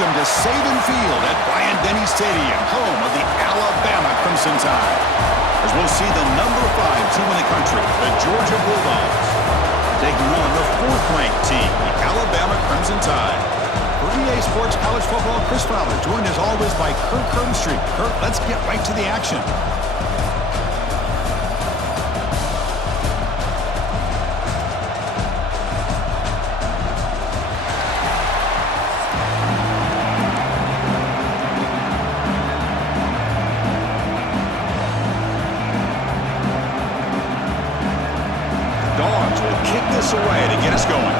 Welcome to Saban Field at Bryant-Denny Stadium, home of the Alabama Crimson Tide. As we'll see the number 5 team in the country, the Georgia Bulldogs, taking on the 4th-ranked team, the Alabama Crimson Tide. For EA Sports College Football, Chris Fowler, joined as always by Kirk Herbstreit. Kirk, let's get right to the action. Dogs will kick this away to get us going.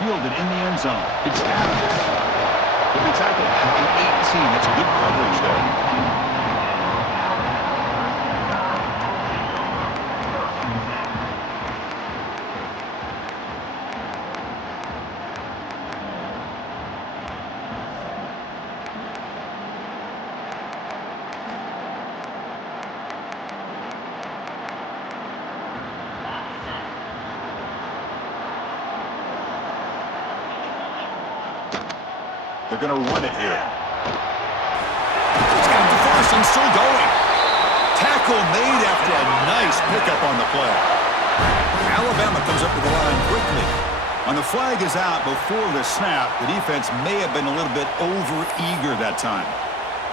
Fielded in the end zone. It's down. He'll be tackled at the 18. That's good coverage there. They're going to run it here. He's got the first and still going. Tackle made after a nice pickup on the play. Alabama comes up to the line quickly. When the flag is out before the snap, the defense may have been a little bit over-eager that time.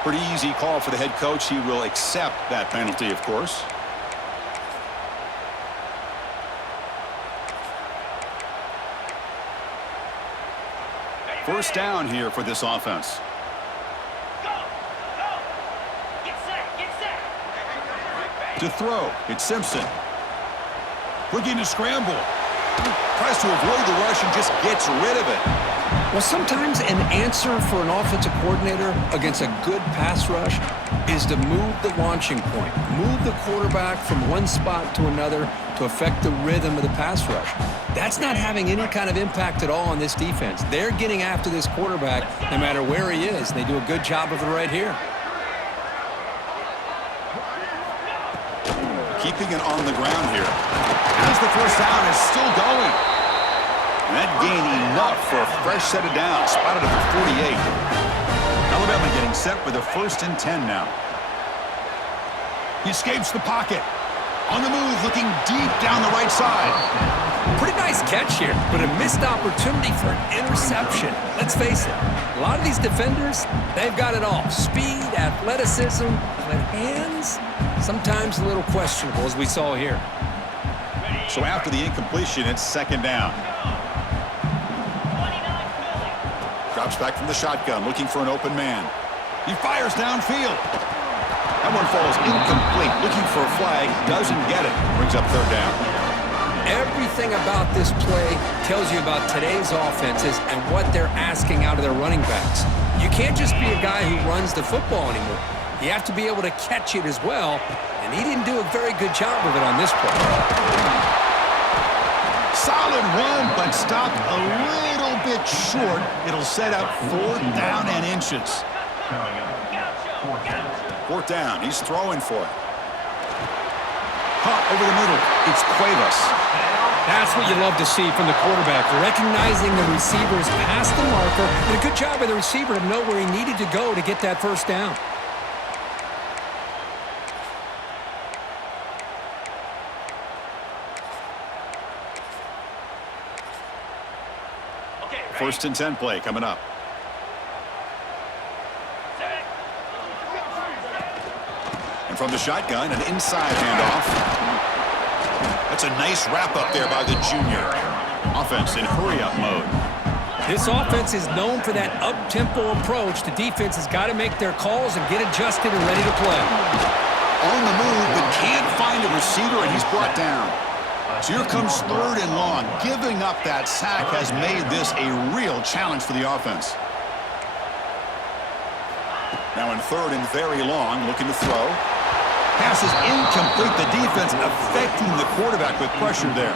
Pretty easy call for the head coach. He will accept that penalty, of course. First down here for this offense. Go! Get set! To throw, it's Simpson. Looking to scramble. Tries to avoid the rush and just gets rid of it. Well, sometimes an answer for an offensive coordinator against a good pass rush is to move the launching point. Move the quarterback from one spot to another to affect the rhythm of the pass rush. That's not having any kind of impact at all on this defense. They're getting after this quarterback no matter where he is. They do a good job of it right here. Keeping it on the ground here. As the first down is still going. And that gained enough for a fresh set of downs. Spotted at the 48. Alabama getting set for the 1st and 10 now. He escapes the pocket. On the move, looking deep down the right side. Pretty nice catch here, but a missed opportunity for an interception. Let's face it, a lot of these defenders, they've got it all. Speed, athleticism, but hands, sometimes a little questionable, as we saw here. So after the incompletion, it's 2nd down. Drops back from the shotgun, looking for an open man. He fires downfield. That one falls incomplete. Looking for a flag, doesn't get it. Brings up 3rd down. Everything about this play tells you about today's offenses and what they're asking out of their running backs. You can't just be a guy who runs the football anymore. You have to be able to catch it as well, and he didn't do a very good job of it on this play. Solid run, but stopped a little bit short. It'll set up 4th down and inches. 4th down. He's throwing for it. Caught over the middle. It's Cuevas. That's what you love to see from the quarterback, recognizing the receivers past the marker, and a good job by the receiver to know where he needed to go to get that first down. Okay, 1st and 10 play coming up. And from the shotgun, an inside handoff. That's a nice wrap-up there by the junior. Offense in hurry-up mode. This offense is known for that up-tempo approach. The defense has got to make their calls and get adjusted and ready to play. On the move, but can't find a receiver, and he's brought down. So here comes 3rd and long. Giving up that sack has made this a real challenge for the offense. Now in 3rd and very long, looking to throw. Pass is incomplete. The defense affecting the quarterback with pressure there.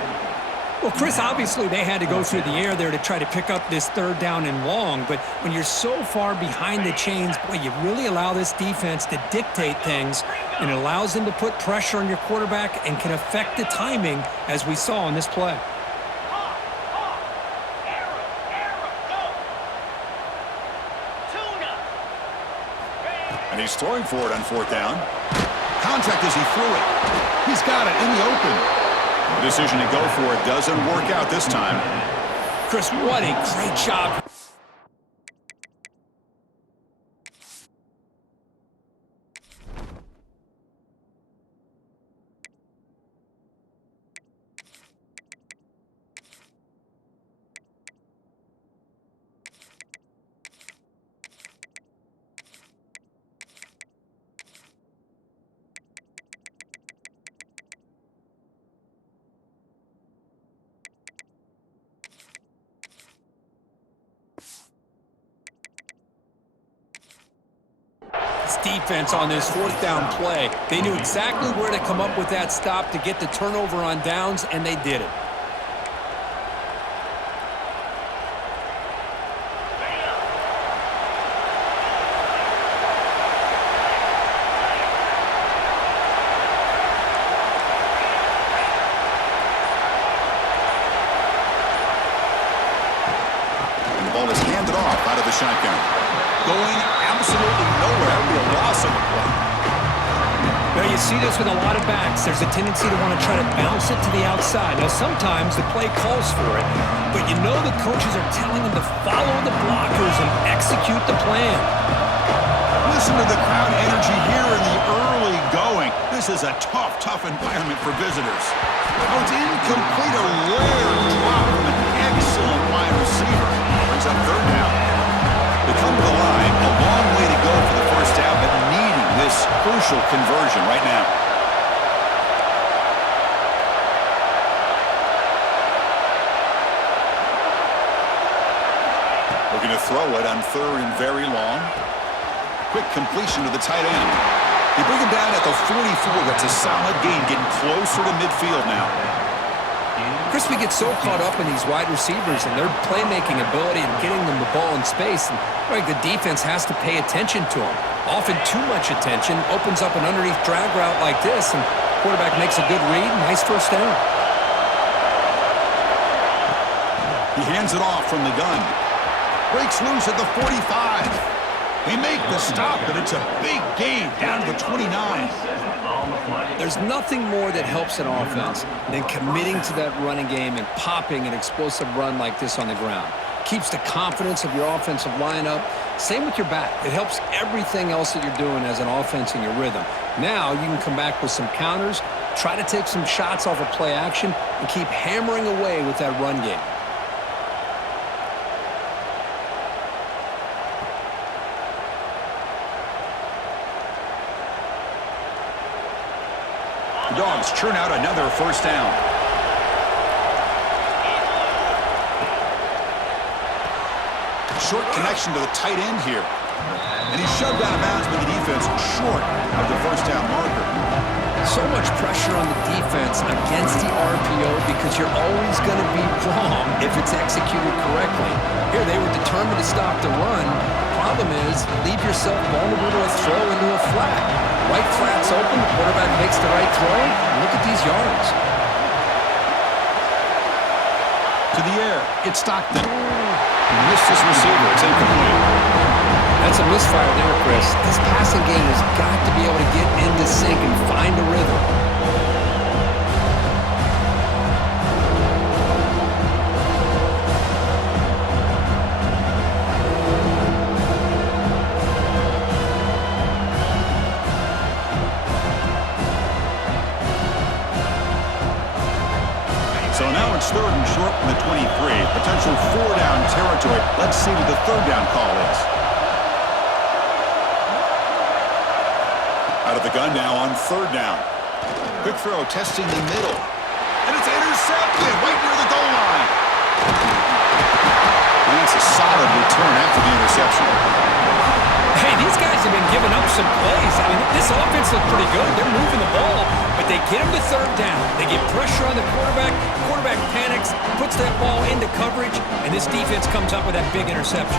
Well, Chris, obviously they had to go through the air there to try to pick up this third down and long, but when you're so far behind the chains, boy, you really allow this defense to dictate things, and it allows them to put pressure on your quarterback and can affect the timing, as we saw on this play. And he's throwing for it on fourth down. Contact as he threw it. He's got it in the open. The decision to go for it doesn't work out this time. Chris, what a great job. Defense on this fourth down play. They knew exactly where to come up with that stop to get the turnover on downs, and they did it. And the ball is handed off out of the shotgun. Going absolutely nowhere. Be a loss on the play. Well, you see this with a lot of backs. There's a tendency to want to try to bounce it to the outside. Now, sometimes the play calls for it, but you know the coaches are telling them to follow the blockers and execute the plan. Listen to the crowd energy here in the early going. This is a tough environment for visitors. Oh, it's incomplete. A rare drop from an excellent wide receiver. Brings up third down. They come to the line, a long way to go for the first down, but needing this crucial conversion right now. Looking to throw it on third and very long. Quick completion to the tight end. You bring him down at the 44. That's a solid gain, getting closer to midfield now. Chris, we get so caught up in these wide receivers and their playmaking ability and getting them the ball in space, and the defense has to pay attention to them. Often too much attention opens up an underneath drag route like this, and quarterback makes a good read. Nice first down. He hands it off from the gun. Breaks loose at the 45. They make the stop, but it's a big gain down to the 29. There's nothing more that helps an offense than committing to that running game and popping an explosive run like this on the ground. Keeps the confidence of your offensive lineup. Same with your back. It helps everything else that you're doing as an offense in your rhythm. Now you can come back with some counters, try to take some shots off of play action, and keep hammering away with that run game. The Dogs churn out another first down. Short connection to the tight end here. And he's shoved out of bounds with the defense short of the first down marker. So much pressure on the defense against the RPO because you're always going to be wrong if it's executed correctly. Here they were determined to stop the run. Problem is, leave yourself vulnerable to a throw into a flat. Right flat's open, the quarterback makes the right throw, and look at these yards. To the air, it's Stockton. He missed his receiver, it's incomplete. That's a misfire there, Chris. This passing game has got to be able to get into sync and find a rhythm. So now it's third and short from the 23. Potential four-down territory. Let's see what the third down call is. Out of the gun now on third down. Quick throw, testing the middle. And it's intercepted right near the goal line. And that's a solid return after the interception. Hey, these guys have been giving up some plays. I mean, this offense looks pretty good. They're moving the ball, but they get him to third down. They get pressure on the quarterback. Quarterback panics, puts that ball into coverage, and this defense comes up with that big interception.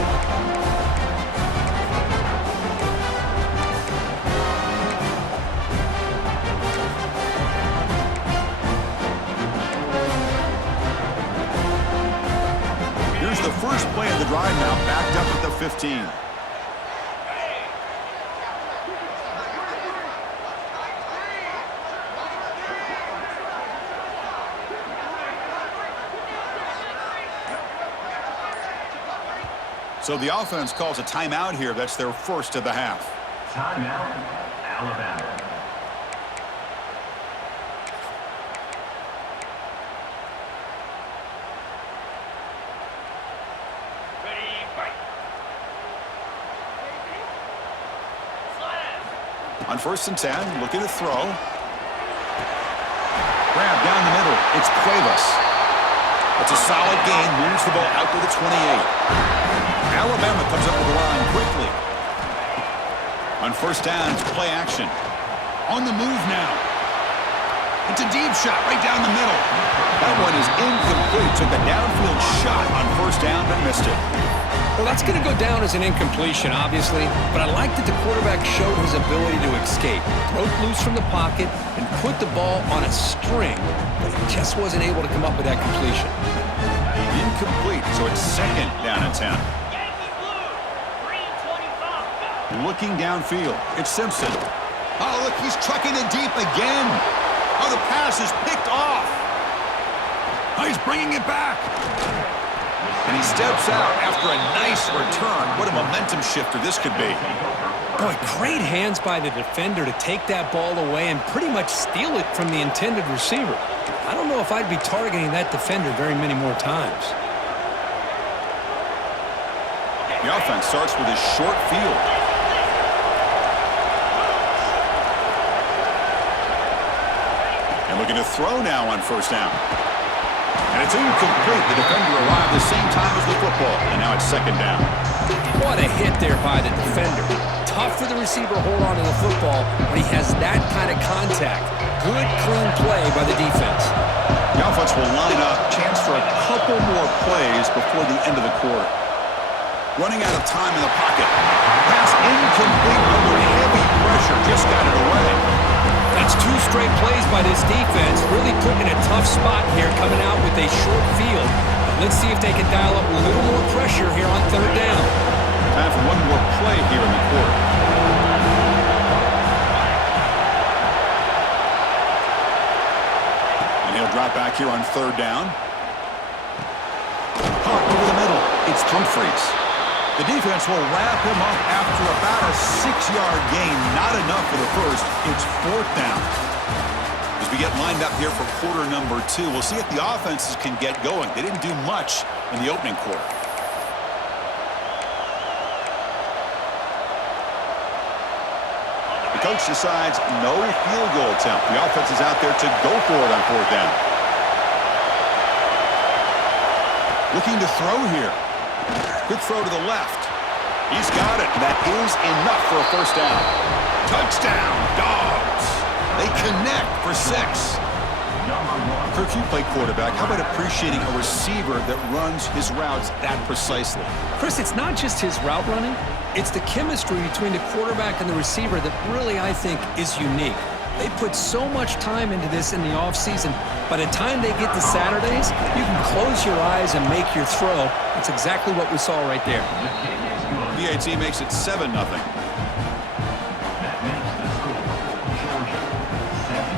Here's the first play of the drive now, backed up at the 15. So the offense calls a timeout here. That's their first of the half. Timeout, Alabama. Ready, fight. Slash. On 1st and 10, looking to throw. Grab down the middle. It's Cuevas. It's a solid gain. Moves the ball out to the 28. Alabama comes up with the line quickly. On 1st down, it's play action. On the move now. It's a deep shot right down the middle. That one is incomplete. Took a downfield shot on 1st down, but missed it. Well, that's going to go down as an incompletion, obviously, but I like that the quarterback showed his ability to escape, broke loose from the pocket, and put the ball on a string, but he just wasn't able to come up with that completion. Incomplete, so it's 2nd down and 10. Yankee blue. Green 25. Go. Looking downfield, it's Simpson. Oh, look, he's trucking it deep again. Oh, the pass is picked off. Oh, he's bringing it back. And he steps out after a nice return. What a momentum shifter this could be. Boy, great hands by the defender to take that ball away and pretty much steal it from the intended receiver. I don't know if I'd be targeting that defender very many more times. The offense starts with a short field. And looking to throw now on 1st down. And it's incomplete. The defender arrived the same time as the football, and now it's 2nd down. What a hit there by the defender. Tough for the receiver to hold on to the football when he has that kind of contact. Good, clean play by the defense. The offense will line up, chance for a couple more plays before the end of the quarter. Running out of time in the pocket. Pass incomplete under heavy pressure. Just got it away. That's 2 straight plays by this defense, really putting in a tough spot here, coming out with a short field. But let's see if they can dial up a little more pressure here on 3rd down. Time for one more play here in the quarter. And he'll drop back here on 3rd down. Caught over the middle. It's Humphreys. The defense will wrap him up after about a 6-yard gain. Not enough for the first. It's 4th down. As we get lined up here for quarter number 2, we'll see if the offenses can get going. They didn't do much in the opening quarter. The coach decides no field goal attempt. The offense is out there to go for it on 4th down. Looking to throw here. Good throw to the left. He's got it. That is enough for a 1st down. Touchdown, Dogs. They connect for 6. Kirk, you play quarterback. How about appreciating a receiver that runs his routes that precisely? Chris, it's not just his route running. It's the chemistry between the quarterback and the receiver that really, I think, is unique. They put so much time into this in the offseason. By the time they get to Saturdays, you can close your eyes and make your throw. That's exactly what we saw right there. VAT makes it 7-0.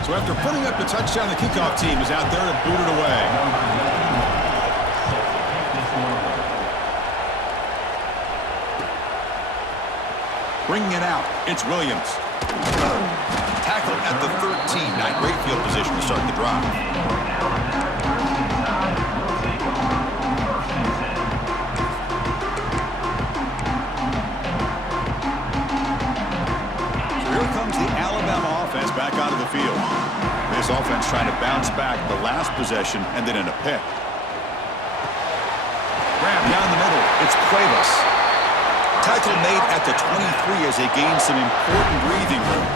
So after putting up the touchdown, the kickoff team is out there to boot it away. Bringing it out, it's Williams. Tackled at the 13. Not great field position to start the drive. So here comes the Alabama offense back onto the field. This offense trying to bounce back the last possession and then in a pick. Grab down the middle. It's Cuevas. Tackle made at the 23 as they gain some important breathing room.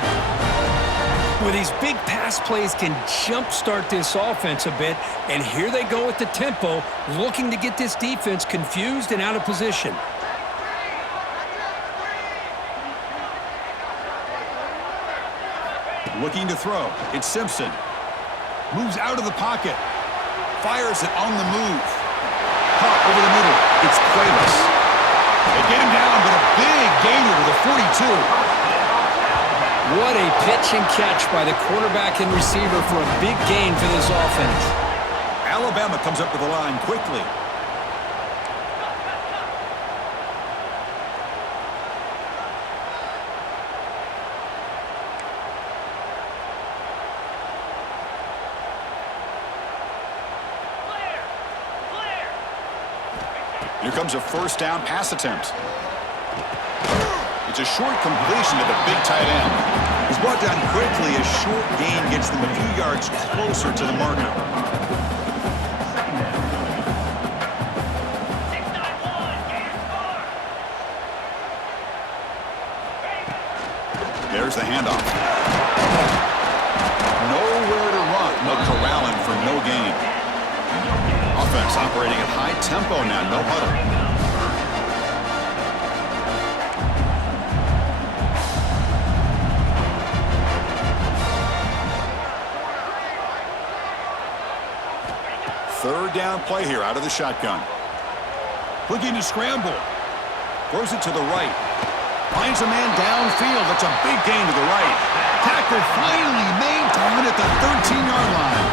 Well, these big pass plays can jumpstart this offense a bit, and here they go with the tempo, looking to get this defense confused and out of position. Looking to throw. It's Simpson. Moves out of the pocket. Fires it on the move. Caught over the middle. It's Cuevas. They get him down, but a big gainer to the 42. What a pitch and catch by the quarterback and receiver for a big gain for this offense. Alabama comes up to the line quickly. Here comes a first down pass attempt. It's a short completion to the big tight end. He's brought down quickly. A short gain gets them a few yards closer to the marker. 691, gain score. There's the handoff. Nowhere to run, but corralling for no gain. Offense operating at high tempo now, no huddle. Third down play here out of the shotgun. Looking to scramble. Throws it to the right. Finds a man downfield. That's a big gain to the right. Tackle finally made down at the 13-yard line.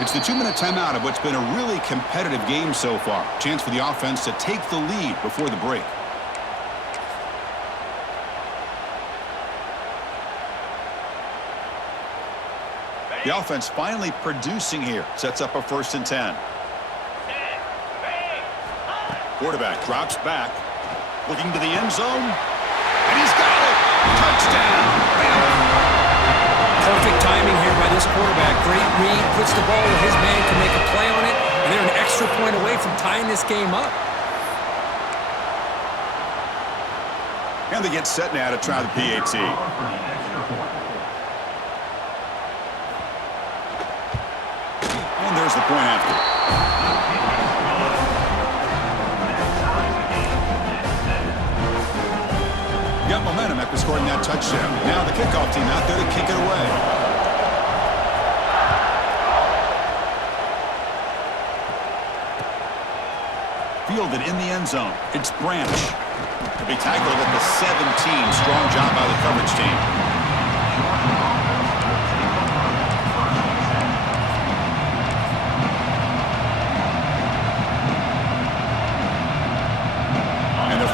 It's the 2-minute timeout of what's been a really competitive game so far. Chance for the offense to take the lead before the break. The offense finally producing here. Sets up a 1st and 10. Quarterback drops back. Looking to the end zone. And he's got it. Touchdown. Perfect timing here by this quarterback. Great read, puts the ball where his man can make a play on it, and they're an extra point away from tying this game up. And they get set now to try the PAT. And there's the point after. Got momentum after scoring that touchdown. Now the kickoff team out there to kick it away. Fielded in the end zone. It's Branch. To be tackled at the 17. Strong job by the coverage team.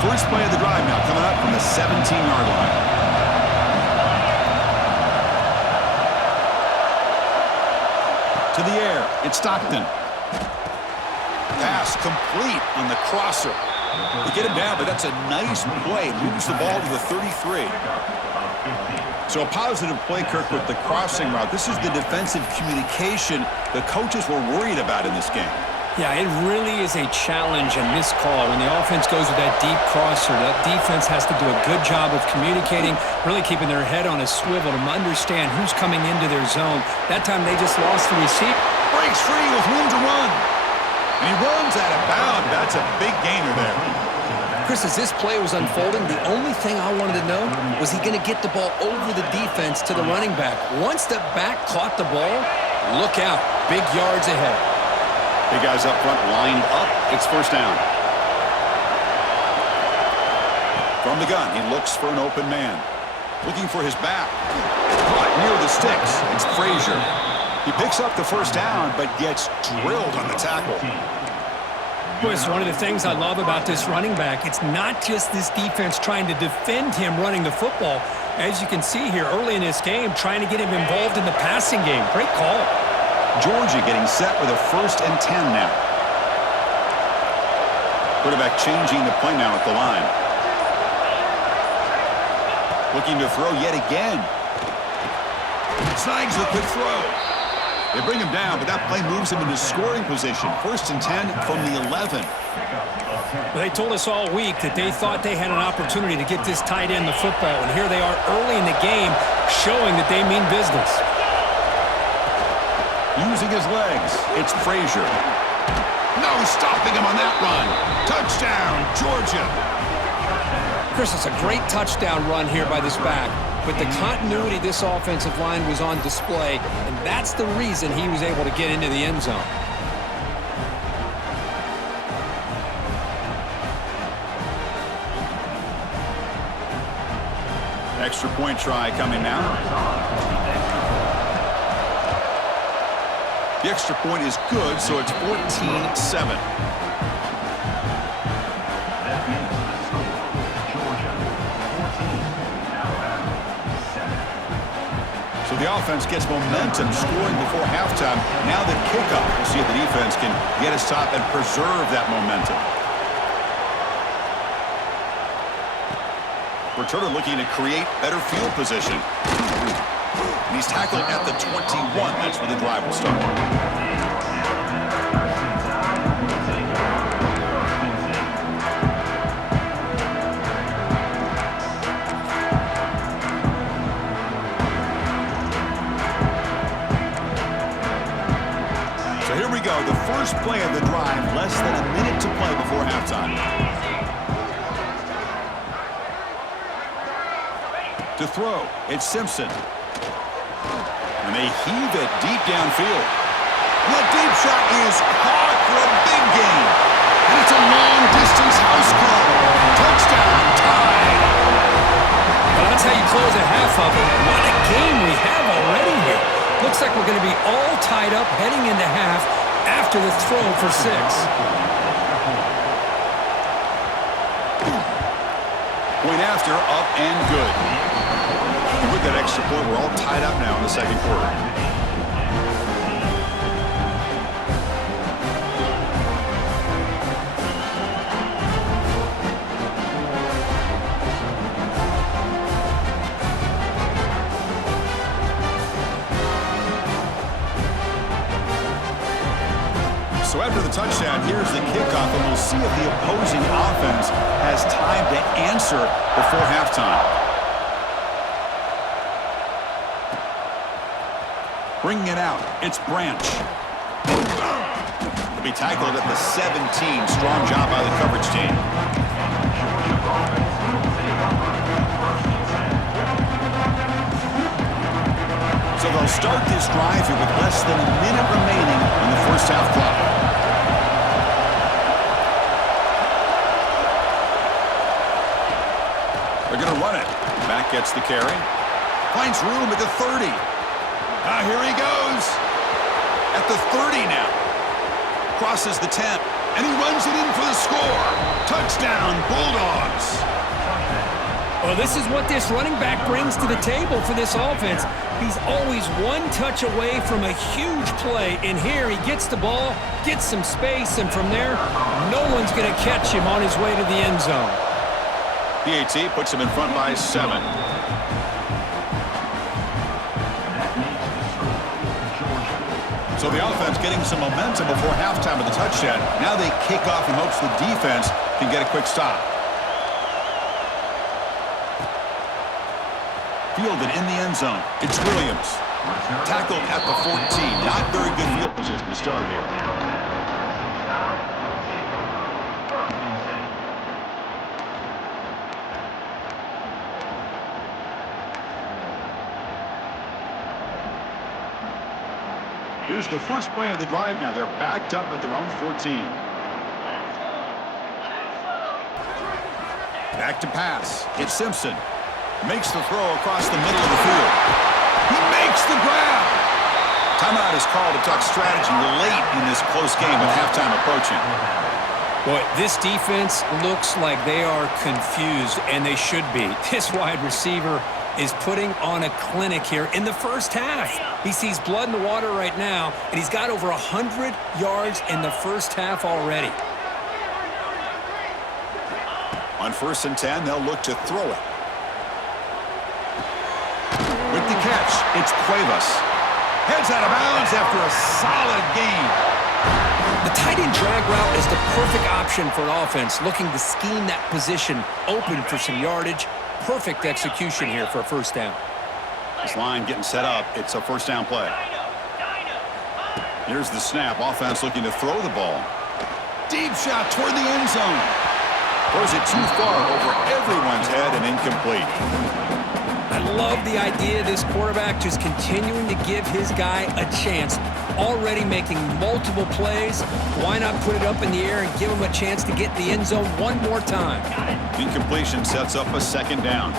First play of the drive now coming up from the 17-yard line. To the air, it's Stockton. Pass complete on the crosser. They get him down, but that's a nice play. Moves the ball to the 33. So a positive play, Kirk, with the crossing route. This is the defensive communication the coaches were worried about in this game. Yeah, it really is a challenge in this call. When the offense goes with that deep crosser, that defense has to do a good job of communicating, really keeping their head on a swivel to understand who's coming into their zone. That time they just lost the receiver. Breaks free with room to run. And he runs out of bounds. That's a big gainer there. Chris, as this play was unfolding, the only thing I wanted to know was he going to get the ball over the defense to the running back. Once the back caught the ball, look out. Big yards ahead. Big guys up front lined up. It's first down. From the gun, he looks for an open man. Looking for his back. Caught near the sticks. It's Frazier. He picks up the first down, but gets drilled on the tackle. Boy, it's one of the things I love about this running back. It's not just this defense trying to defend him running the football. As you can see here early in this game, trying to get him involved in the passing game. Great call. Georgia getting set with a 1st and 10 now. Quarterback changing the play now at the line. Looking to throw yet again. Snags the quick throw. They bring him down, but that play moves him into scoring position. 1st and 10 from the 11. Well, they told us all week that they thought they had an opportunity to get this tight end the football, and here they are early in the game showing that they mean business. Using his legs, it's Frazier. No stopping him on that run. Touchdown, Georgia. Chris, it's a great touchdown run here by this back, but the continuity of this offensive line was on display, and that's the reason he was able to get into the end zone. Extra point try coming now. The extra point is good, so it's 14-7. So the offense gets momentum scoring before halftime. Now the kickoff. We'll see if the defense can get a stop and preserve that momentum. Returner looking to create better field position. And he's tackled at the 21. That's where the drive will start. So here we go. The first play of the drive. Less than a minute to play before halftime. To throw, it's Simpson. And they heave it deep downfield. The deep shot is caught for a big gain. And it's a long-distance house call. Touchdown, tied. Well, that's how you close a half of it. What a game we have already here. Looks like we're going to be all tied up heading into half after the throw for 6. Point after, up and good. And with that extra point, we're all tied up now in the second quarter. So after the touchdown, here's the kickoff, and we'll see if the opposing offense has time to answer before halftime. Bringing it out, it's Branch. He'll be tackled at the 17. Strong job by the coverage team. So they'll start this drive here with less than a minute remaining in the first half clock. They're going to run it. Back gets the carry. Finds room at the 30. Here he goes. At the 30 now. Crosses the 10. And he runs it in for the score. Touchdown, Bulldogs. Well, this is what this running back brings to the table for this offense. He's always one touch away from a huge play. And here he gets the ball, gets some space, and from there, no one's going to catch him on his way to the end zone. PAT puts him in front by 7. So the offense getting some momentum before halftime with the touchdown. Now they kick off in hopes the defense can get a quick stop. Fielded in the end zone. It's Williams. Tackled at the 14. Not very good field position to start here. Here's the first play of the drive now. They're backed up at their own 14. Back to pass. It's Simpson. Makes the throw across the middle of the field. He makes the grab. Timeout is called to talk strategy late in this close game with halftime approaching. Boy, this defense looks like they are confused, and they should be. This wide receiver is putting on a clinic here in the first half. He sees blood in the water right now, and he's got over 100 yards in the first half already. On 1st and 10, they'll look to throw it. With the catch, it's Cuevas. Heads out of bounds after a solid gain. The tight end drag route is the perfect option for an offense looking to scheme that position open for some yardage. Perfect execution here for a first down. This line getting set up. It's a first down play. Here's the snap. Offense looking to throw the ball. Deep shot toward the end zone. Throws it too far over everyone's head and incomplete. I love the idea of this quarterback just continuing to give his guy a chance. Already making multiple plays. Why not put it up in the air and give him a chance to get in the end zone one more time? Incompletion sets up a second down.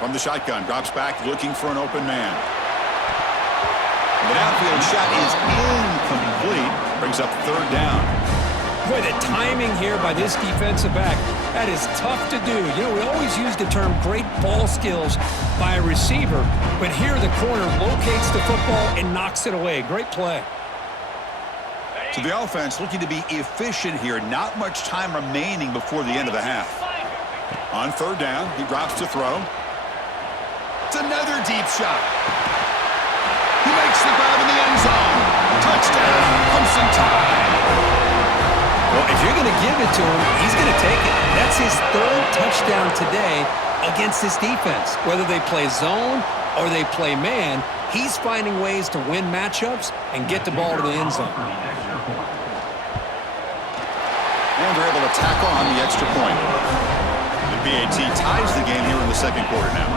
From the shotgun, drops back looking for an open man. The downfield shot is incomplete. Brings up third down. Boy, the timing here by this defensive back, that is tough to do. You know, we always use the term great ball skills by a receiver, but here the corner locates the football and knocks it away. Great play. So the offense looking to be efficient here. Not much time remaining before the end of the half. On third down, he drops to throw. It's another deep shot. He makes the grab in the end zone. Touchdown, Crimson Tide. Well, if you're going to give it to him, he's going to take it. That's his third touchdown today against this defense. Whether they play zone or they play man, he's finding ways to win matchups and get the ball to the end zone. And they're able to tackle on the extra point. The BAT ties the game here in the second quarter now.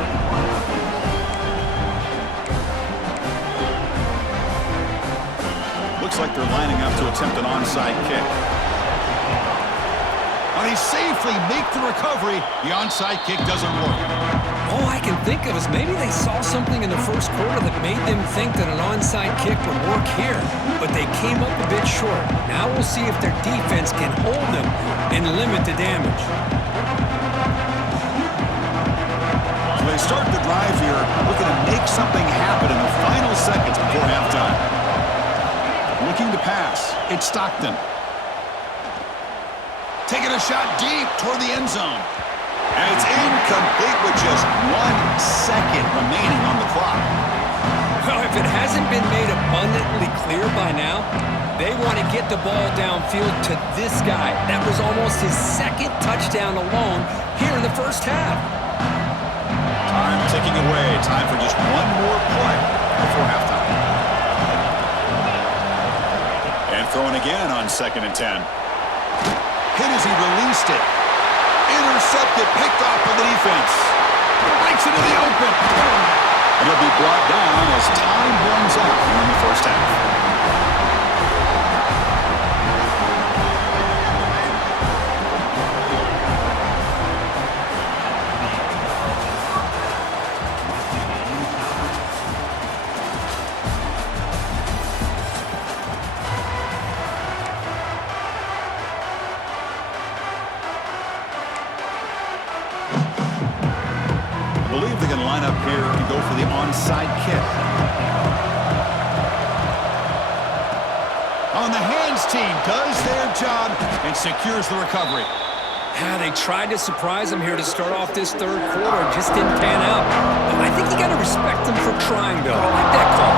Looks like they're lining up to attempt an onside kick. When he safely make the recovery, the onside kick doesn't work. All I can think of is maybe they saw something in the first quarter that made them think that an onside kick would work here, but they came up a bit short. Now we'll see if their defense can hold them and limit the damage. So they start the drive here, looking to make something happen in the final seconds before halftime. Looking to pass. It's Stockton. Taking a shot deep toward the end zone. And it's incomplete with just 1 second remaining on the clock. Well, if it hasn't been made abundantly clear by now, they want to get the ball downfield to this guy. That was almost his second touchdown alone here in the first half. Time ticking away. Time for just one more play before halftime. And throwing again on 2nd and 10. Hit as he released it. Intercepted, picked off by the defense. Breaks into the open. And he'll be brought down as time runs out here in the first half. I believe they can line up here and go for the onside kick. On the hands team does their job and secures the recovery. Yeah, they tried to surprise him here to start off this third quarter. Just didn't pan out. I think you got to respect them for trying, though. I like that call.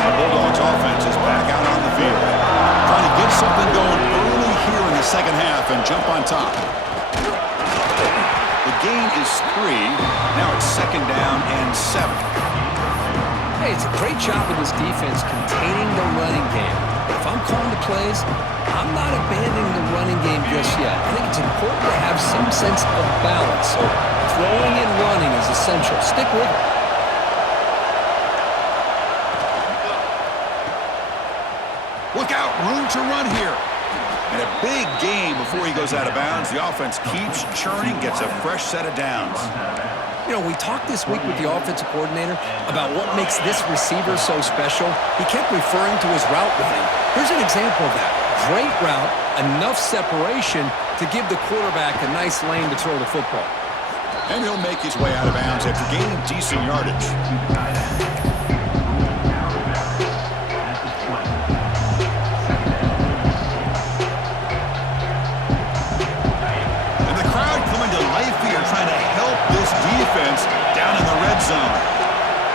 And the Bulldogs offense is back out on the field. Trying to get something going early here in the second half and jump on top. The gain is 3. Now it's 2nd down and 7. Hey, it's a great job of this defense containing the running game. If I'm calling the plays, I'm not abandoning the running game just yet. I think it's important to have some sense of balance. So throwing and running is essential. Stick with it. Look out, room to run here. And a big gain before he goes out of bounds. The offense keeps churning, gets a fresh set of downs. You know, we talked this week with the offensive coordinator about what makes this receiver so special. He kept referring to his route running. Here's an example of that. Great route, enough separation to give the quarterback a nice lane to throw the football. And he'll make his way out of bounds after gaining decent yardage. And the crowd coming to life here, trying to help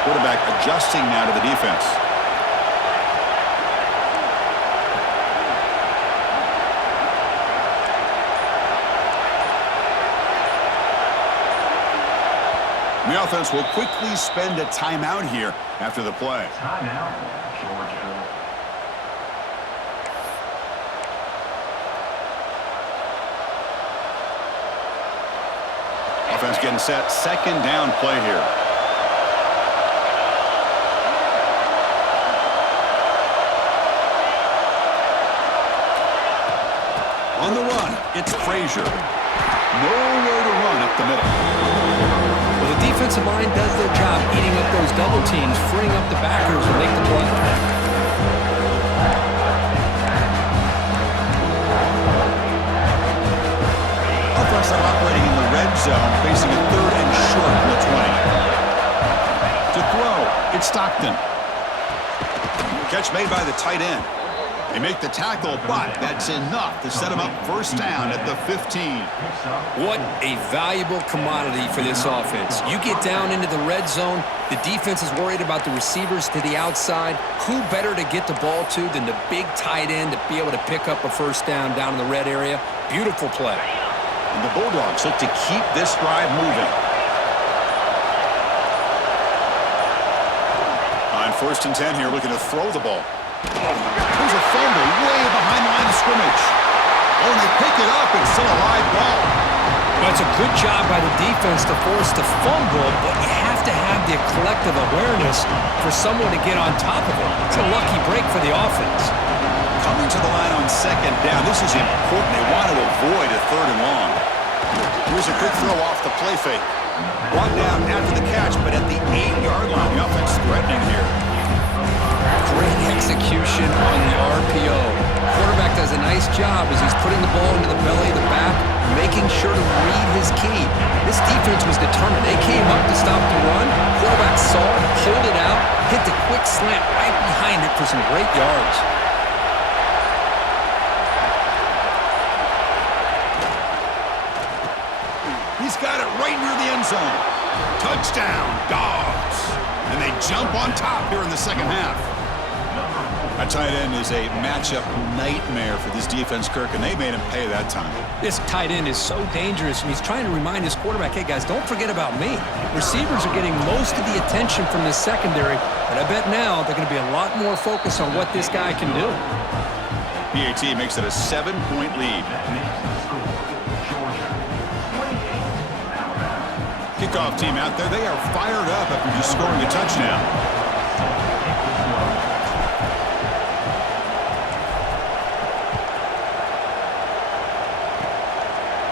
Quarterback adjusting now to the defense. The offense will quickly spend a timeout here after the play. Timeout, Georgia. Offense getting set. Second down play here. On the run, it's Frazier. Nowhere to run up the middle. Well, the defensive line does their job eating up those double teams, freeing up the backers to make the play. Offense operating in the red zone, facing a third and short from the 20. To throw, it's Stockton. Catch made by the tight end. They make the tackle, but that's enough to set him up first down at the 15. What a valuable commodity for this offense. You get down into the red zone, the defense is worried about the receivers to the outside. Who better to get the ball to than the big tight end to be able to pick up a first down in the red area? Beautiful play. And the Bulldogs look to keep this drive moving. On 1st and 10 here, looking to throw the ball. There's a fumble way behind the line of scrimmage. Oh, and they pick it up. It's still a live ball. Well, it's a good job by the defense to force the fumble, but you have to have the collective awareness for someone to get on top of it. It's a lucky break for the offense. Coming to the line on second down. This is important. They want to avoid a third and long. Here's a quick throw off the play fake. Brought down after the catch, but at the 8-yard line. The offense threatening here. Great execution on the RPO. Quarterback does a nice job as he's putting the ball into the belly of the back, making sure to read his key. This defense was determined. They came up to stop the run. Quarterback saw it, pulled it out, hit the quick slant right behind it for some great yards. He's got it right near the end zone. Touchdown, Dogs. And they jump on top here in the second half. A tight end is a matchup nightmare for this defense, Kirk, and they made him pay that time. This tight end is so dangerous, and he's trying to remind his quarterback, hey, guys, don't forget about me. Receivers are getting most of the attention from this secondary, but I bet now they're going to be a lot more focused on what this guy can do. PAT makes it a 7-point lead. Kickoff team out there. They are fired up after just scoring a touchdown.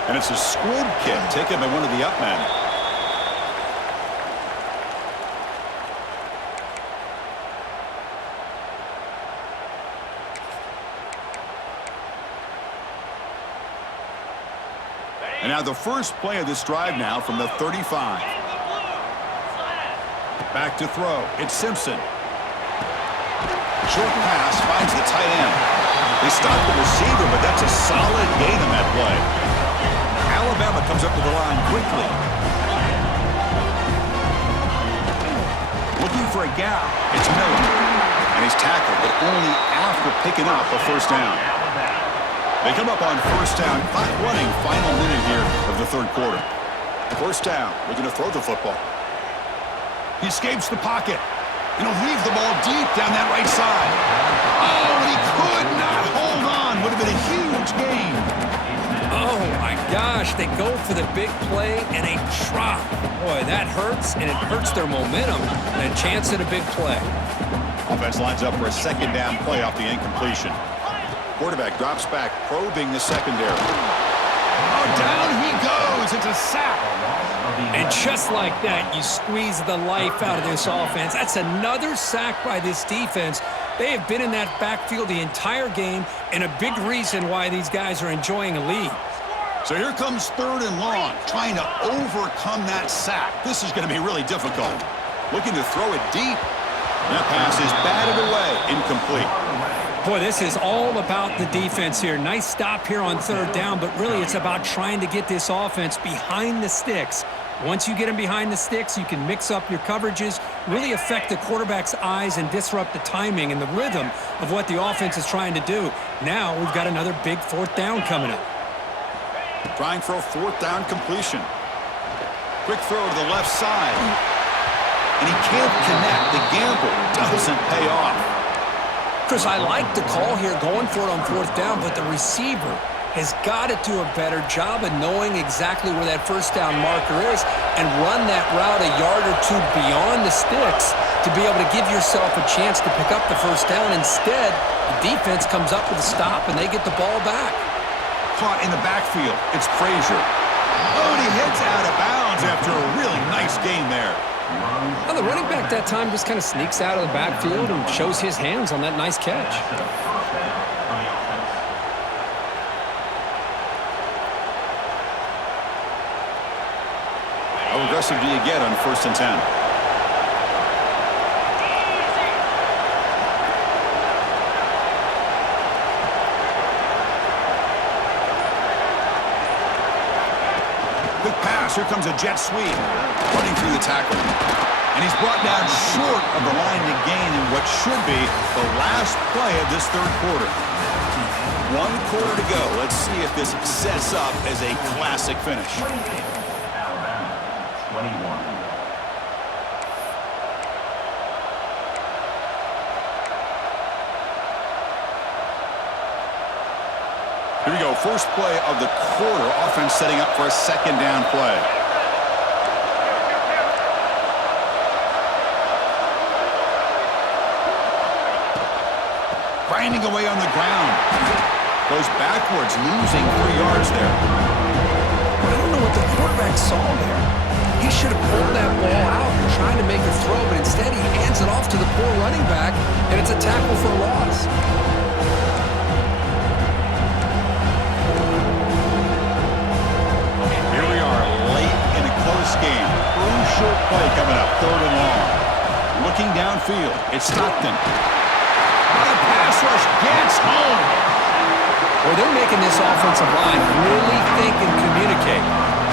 And it's a squib kick taken by one of the up men. And now the first play of this drive now from the 35. Back to throw. It's Simpson. Short pass finds the tight end. They stop the receiver, but that's a solid gain on that play. Alabama comes up to the line quickly. Looking for a gap. It's Miller. And he's tackled, but only after picking up a first down. They come up on first down. Clock running, final minute here of the third quarter. First down, looking to throw the football. He escapes the pocket. And he'll leave the ball deep down that right side. Oh, and he could not hold on. Would have been a huge gain. Oh, my gosh, they go for the big play, and they drop. Boy, that hurts, and it hurts their momentum, and a chance at a big play. Offense lines up for a second down play off the incompletion. Quarterback drops back, probing the secondary. Oh, down he goes. It's a sack. And just like that, you squeeze the life out of this offense. That's another sack by this defense. They have been in that backfield the entire game, and a big reason why these guys are enjoying a lead. So here comes third and long, trying to overcome that sack. This is going to be really difficult. Looking to throw it deep. That pass is batted away, incomplete. Boy, this is all about the defense here. Nice stop here on third down, but really it's about trying to get this offense behind the sticks. Once you get him behind the sticks, you can mix up your coverages, really affect the quarterback's eyes and disrupt the timing and the rhythm of what the offense is trying to do. Now we've got another big fourth down coming up. Trying for a fourth down completion. Quick throw to the left side. And he can't connect. The gamble doesn't pay off. Chris, I like the call here going for it on fourth down, but the receiver has got to do a better job of knowing exactly where that first down marker is and run that route a yard or two beyond the sticks to be able to give yourself a chance to pick up the first down. Instead, the defense comes up with a stop and they get the ball back. Caught in the backfield. It's Frazier. Oh, and he heads out of bounds after a really nice game there. Well, the running back that time just kind of sneaks out of the backfield and shows his hands on that nice catch. How aggressive do you get on 1st and 10? Quick pass. Here comes a jet sweep. Running through the tackle. And he's brought down short of the line to gain in what should be the last play of this third quarter. 1 quarter to go. Let's see if this sets up as a classic finish. Alabama, 21. Here we go. First play of the quarter. Offense setting up for a second down play. Grinding away on the ground. Goes backwards, losing 3 yards there. I don't know what the quarterback saw there. He should have pulled that ball out and tried to make a throw, but instead he hands it off to the poor running back, and it's a tackle for a loss. Here we are, late in a close game. Crucial play coming up, 3rd and long. Looking downfield, it's Stockton. The pass rush gets home. Well, they're making this offensive line really think and communicate.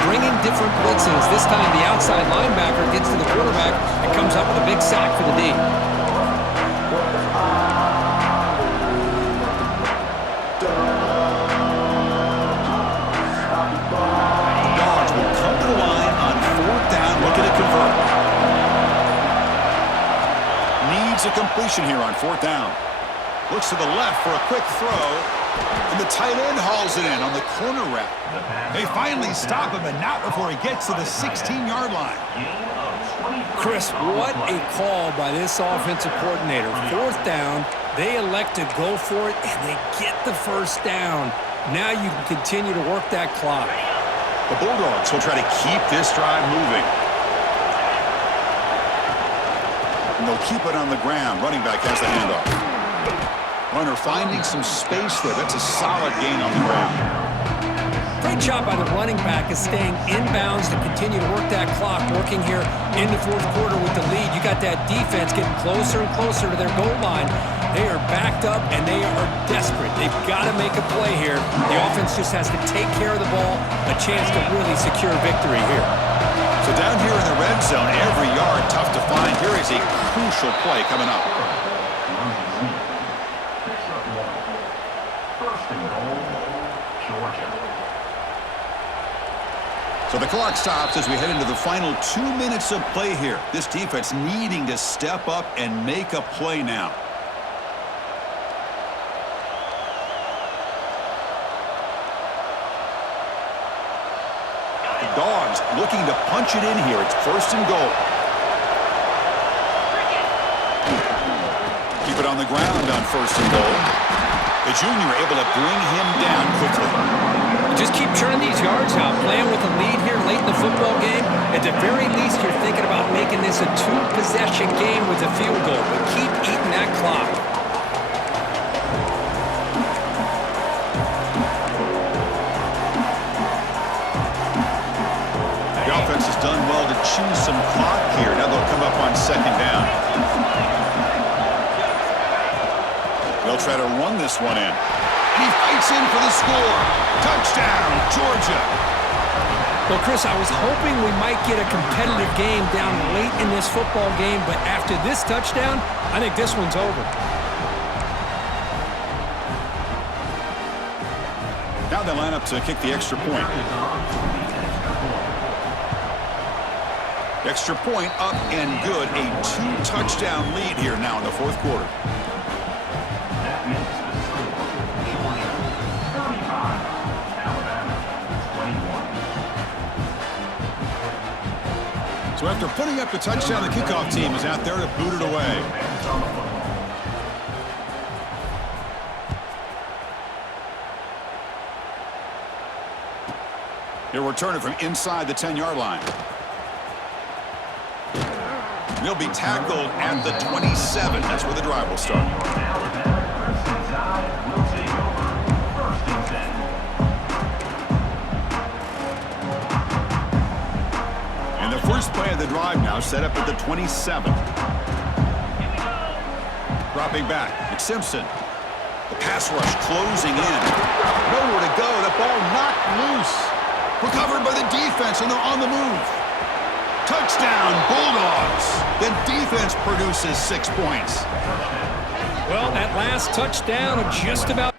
Bringing different blitzes. This time the outside linebacker gets to the quarterback and comes up with a big sack for the D. The Dogs will come to the line on 4th down, looking to convert. Needs a completion here on 4th down. Looks to the left for a quick throw, and the tight end hauls it in on the corner route. They finally stop him, but not before he gets to the 16-yard line. Chris, what a call by this offensive coordinator. 4th down, they elect to go for it, and they get the first down. Now you can continue to work that clock. The Bulldogs will try to keep this drive moving. And they'll keep it on the ground. Running back has the handoff. Runner finding some space there. That's a solid gain on the ground. Great job by the running back is staying inbounds to continue to work that clock, working here in the 4th quarter with the lead. You got that defense getting closer and closer to their goal line. They are backed up, and they are desperate. They've got to make a play here. The offense just has to take care of the ball, a chance to really secure victory here. So down here in the red zone, every yard tough to find. Here is a crucial play coming up. First and goal, Georgia. So the clock stops as we head into the final 2 minutes of play here. This defense needing to step up and make a play now. The Dogs looking to punch it in here. It's 1st and goal. Keep it on the ground on 1st and goal. The junior able to bring him down quickly. Just keep churning these yards out, playing with a lead here late in the football game. At the very least, you're thinking about making this a 2-possession game with a field goal, but keep eating that clock. The offense has done well to chew some clock here. Now they'll come up on 2nd down. They'll try to run this one in. And he fights in for the score. Touchdown, Georgia. Well, Chris, I was hoping we might get a competitive game down late in this football game, but after this touchdown, I think this one's over. Now they line up to kick the extra point. Extra point up and good. A 2-touchdown lead here now in the fourth quarter. That makes the score Georgia 35, Alabama 21. So after putting up the touchdown, the kickoff team is out there to boot it away. Defense on the football. He'll return it from inside the 10-yard line. They'll be tackled at the 27. That's where the drive will start. Alabama Crimson Tide will take over 1st and 10. And the first play of the drive now set up at the 27. Dropping back, McSimpson. The pass rush closing in. Nowhere to go. The ball knocked loose. Recovered by the defense, and they're on the move. Touchdown, Bulldogs. The defense produces 6 points. Well, that last touchdown just about...